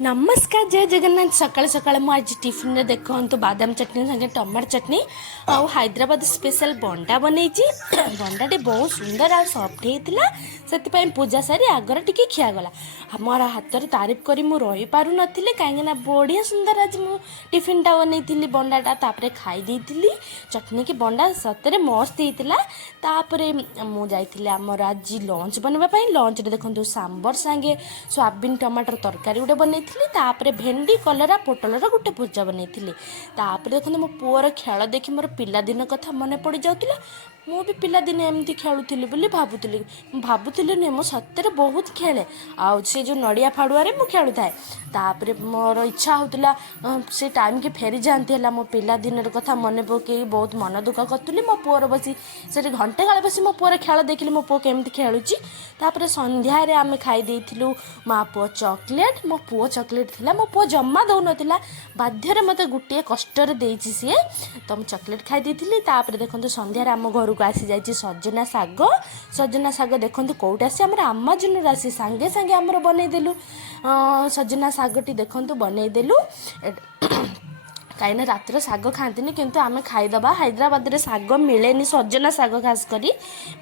नमस्कार जय जगन्नाथ सकाल सकाल मुझे टिफिन रे देखो बादाम चटनी संगे टमाटर चटनी आउ हैदराबाद स्पेशल बंडा बनई बंडाटे बहुत सुंदर आ सफ्ट होता से पूजा सारी आगर टिके खियागला मोर हाथ में तारीफ करी मु रही पार नी कहीं बढ़िया सुंदर आज मु टिफिनटा बनई बंडाटा तापर खाई चटनी की बंडा सतरे मस्त होता मुझे आमर आज लंच बनवाई लंच देखो सांबर सांगे सोयाबीन टमाटर तरकारी गोटे बनई तापर भेंडी कलरा पोटलर गोटे भजा बनई देखते मो पुअर खेल देखी मोर पिलादिन कथा मन पड़ जाऊला मु भी पिलादिन एमती खेलुली बोली भावुली नुहे मो सतरे बहुत खेले आउ से जो नड़िया फाड़ुआरे मु खेलु थाए तापर मोर इच्छा होता से टाइम के फेरी जाती है मो पिलादिन कथा मन पकई बहुत मन दुख करी मो पुअर बसी से घंटे काले बसी मो पुअर खेल देखिली मो पुओ केमती खेलुची तापर संध्यारे आम खाई माँ पुओ चॉकलेट मो पुओ चॉकलेट थिला मो पुओ जम्मा दौ नथिला बाध्य मते गुटे कष्टर देइछि सी तो हम चॉकलेट खाई देइथिली तापर देखंतु संध्यारे आम घर को आसी जाइछि सजना साग देखंतु कोउटा आसी हमर अमेज़न राशि सांगे सांगे हमर बनै देलु सजना सागटी देखंतु बनै देलु कहीं रात शाग खाती किंतु आम खाईदबा हैदराबाद रे शाग मिले सजना शाग खास करी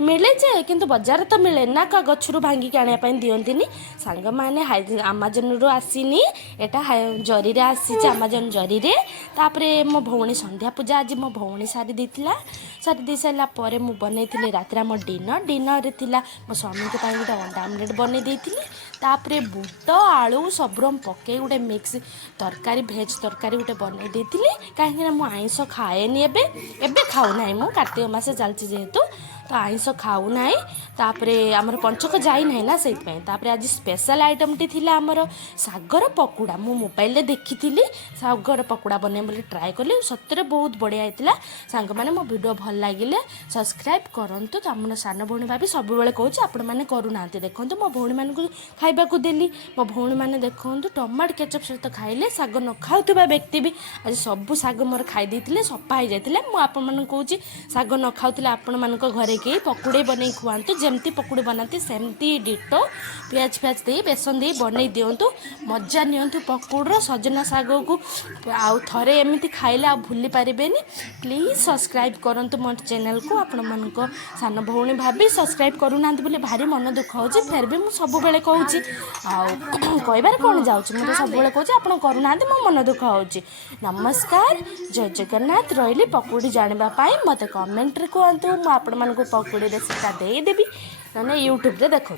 मिले जे किंतु बाजार तो मिले ना का गछरू भांगिक आने दिंती सांग मैंने अमेज़न रू आसीनी एटा जरी रे आसी अमेज़न जरी रे तापरे मो भौणी संध्या पूजा आज मो भौणी सारी दे सारा पर मु बनई रात मो डिनर थिला मो स्वामी को गोटे अंडा आमलेट बनई देइथिली तापरे बुट आलू सबरम पके गोटे मिक्स तरकारी भेज तरकारी गोटे बनई कहीं मु आइंस खाएनी एबे खाऊना मु कार्तिक मास चलती जेहेतु तो आइंस खाऊना तापरे आमर पंचक जाई ना ना से आज स्पेशल आइटम टी थिला आमर सागर पकुड़ा मु मोबाइल रे देखी सागर पकुड़ा बने बोली ट्राए कली सतरे बहुत बढ़िया होता सांग मैंने मो वीडियो भल लगे सब्सक्राइब करंतु तो आम सान भौणी भाभी सब बेले कहूँ आपण मैंने करूना देखो मो भौणी मान खाइबा देली मो भौणी मैंने देखो टमाटो केचप सहित खाइले साग न खाऊा व्यक्ति भी आज सब साग मोर खाई सफा हो जाते मुझे कौच साग न खाऊले आपण मान घरे के पकुड़े बन खुआतु जमती पकुड़ी बनाती सेमती डिटो पियाज फियाज दे बेसन दे बनई दिंतु मजा नियंतु पकुड़ सजना साग को आउ थे एमती खाइले आ भूली पारे प्लीज सब्सक्राइब करंतु मो चैनल को आपण मान सान भौणी भाभी सब्सक्राइब करूना बोले भारी मन दुख हो फिर भी मुझे सब बेले कहूँ कहबार कौन जाऊँ मुझे सब बेले कहूँ आप करूना मो मन दुख हो नमस्कार जय जगन्नाथ रही पकुड़ी जानापी मत कमेंट रे कहतु मुझे पकुड़ी रेसिपीटा देदेवी ना यूट्यूब रे देखो।